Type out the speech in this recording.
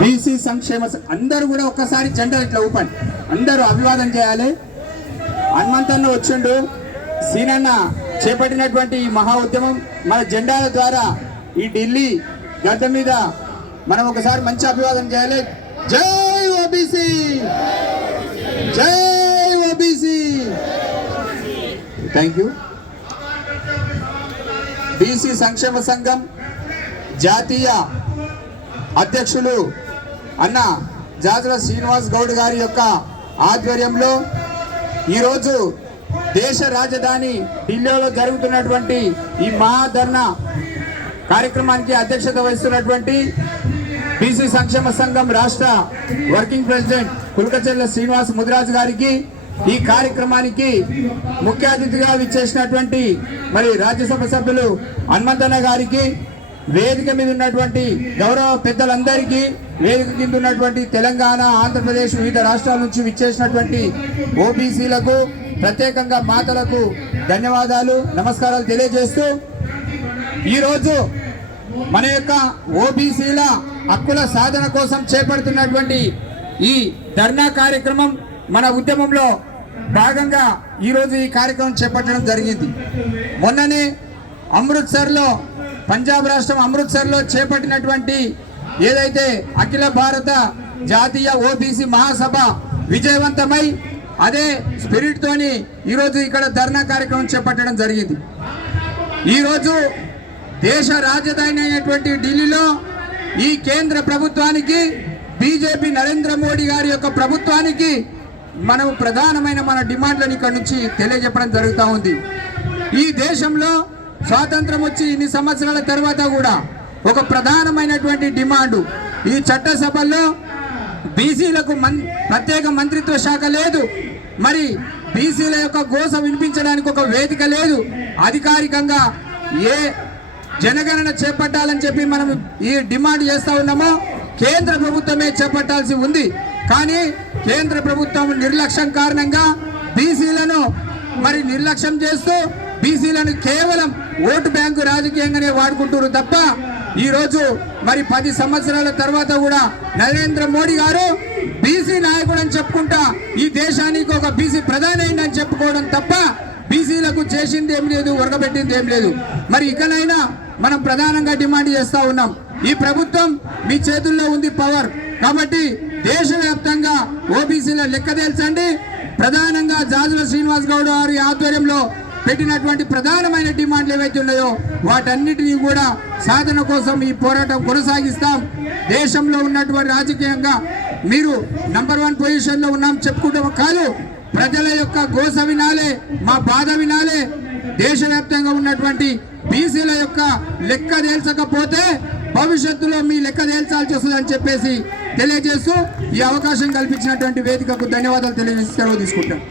BC సంక్షేమ అందరూ కూడా ఒక్కసారి జెండా ఇట్లా ఊపండి, అందరూ అభివాదం చేయాలి. హనుమంతన్న వచ్చిండు, సీనన్న చేపట్టినటువంటి ఈ మహా ఉద్యమం మన జెండాల ద్వారా ఈ ఢిల్లీ గడ్డ మీద మనం ఒకసారి మంచి అభివాదం చేయాలి. జై ఓబీసీ, జై ఓబీసీ. Thank you. బీసీ సంక్షేమ సంఘం జాతీయ అధ్యక్షులు అన్న జాజుల శ్రీనివాస్ గౌడ్ గారి యొక్క ఆధ్వర్యంలో ఈరోజు దేశ రాజధాని ఢిల్లీలో జరుగుతున్నటువంటి ఈ మహాధర్నా కార్యక్రమానికి అధ్యక్షత వహిస్తున్నటువంటి బీసీ సంక్షేమ సంఘం రాష్ట్ర వర్కింగ్ ప్రెసిడెంట్ కుల్కచెర్ల శ్రీనివాస్ ముదిరాజు గారికి, ఈ కార్యక్రమానికి ముఖ్య అతిథిగా విచ్చేసినటువంటి మరి రాజ్యసభ సభ్యులు హనుమంతన్న గారికి, వేదిక మీద ఉన్నటువంటి గౌరవ పెద్దలందరికీ, వేదిక కింద ఉన్నటువంటి తెలంగాణ, ఆంధ్రప్రదేశ్ వివిధ రాష్ట్రాల నుంచి విచ్చేసినటువంటి ఓబీసీలకు, ప్రత్యేకంగా మాతలకు ధన్యవాదాలు, నమస్కారాలు తెలియజేస్తూ ఈరోజు మన యొక్క ఓబీసీల హక్కుల సాధన కోసం చేపడుతున్నటువంటి ఈ ధర్నా కార్యక్రమం, మన ఉద్యమంలో భాగంగా ఈరోజు ఈ కార్యక్రమం చేపట్టడం జరిగింది. మొన్ననే అమృత్సర్లో, పంజాబ్ రాష్ట్రం అమృత్సర్లో చేపట్టినటువంటి ఏదైతే అఖిల భారత జాతీయ ఓబీసీ మహాసభ విజయవంతమై అదే స్పిరిట్ తోని ఈరోజు ఇక్కడ ధర్నా కార్యక్రమం చేపట్టడం జరిగింది. ఈరోజు దేశ రాజధాని అయినటువంటి ఢిల్లీలో ఈ కేంద్ర ప్రభుత్వానికి, బీజేపీ నరేంద్ర మోడీ గారి యొక్క ప్రభుత్వానికి మనం ప్రధానమైన మన డిమాండ్లను ఇక్కడ నుంచి తెలియజెప్పడం జరుగుతూ ఉంది. ఈ దేశంలో స్వాతంత్రం వచ్చి ఇన్ని సంవత్సరాల తర్వాత కూడా ఒక ప్రధానమైనటువంటి డిమాండు, ఈ చట్టసభల్లో బీసీలకు ప్రత్యేక మంత్రిత్వ శాఖ లేదు, మరి బీసీల యొక్క గోస వినిపించడానికి ఒక వేదిక లేదు, అధికారికంగా ఏ జనగణన చేపట్టాలని చెప్పి మనం ఈ డిమాండ్ చేస్తూ ఉన్నామో కేంద్ర ప్రభుత్వమే చేపట్టాల్సి ఉంది. కానీ కేంద్ర ప్రభుత్వం నిర్లక్ష్యం కారణంగా బీసీలను మరి నిర్లక్ష్యం చేస్తూ బీసీలను కేవలం ఓటు బ్యాంకు రాజకీయంగానే వాడుకుంటున్నారు తప్ప ఈరోజు మరి 10 సంవత్సరాల తర్వాత కూడా నరేంద్ర మోడీ గారు బీసీ నాయకుడు అని చెప్పుకుంటా ఈ దేశానికి ఒక బీసీ ప్రధాని అయిందని చెప్పుకోవడం తప్ప బీసీలకు చేసింది ఏం లేదు, ఉరగబెట్టింది ఏం లేదు. మరి ఇకనైనా మనం ప్రధానంగా డిమాండ్ చేస్తూ ఉన్నాం, ఈ ప్రభుత్వం మీ చేతుల్లో ఉంది పవర్, కాబట్టి దేశవ్యాప్తంగా ఓబీసీల లెక్క తేల్చండి. ప్రధానంగా జాజుల శ్రీనివాస్ గౌడ్ గారి ఆధ్వర్యంలో పెట్టినటువంటి ప్రధానమైన డిమాండ్లు ఏవైతే ఉన్నాయో వాటన్నిటినీ కూడా సాధన కోసం ఈ పోరాటం కొనసాగిస్తాం. దేశంలో ఉన్నటువంటి రాజకీయంగా మీరు నంబర్ 1 పొజిషన్లో ఉన్నాం చెప్పుకుంటాం కాదు, ప్రజల యొక్క గోస వినాలే, మా బాధ వినాలే. దేశవ్యాప్తంగా ఉన్నటువంటి బీసీల యొక్క లెక్క తేల్చకపోతే భవిష్యత్తులో మీ లెక్క తేల్చాల్సి వస్తుందని చెప్పేసి తెలియజేస్తూ ఈ అవకాశం కల్పించినటువంటి వేదికకు ధన్యవాదాలు తెలియజేసి సెలవు తీసుకుంటాం.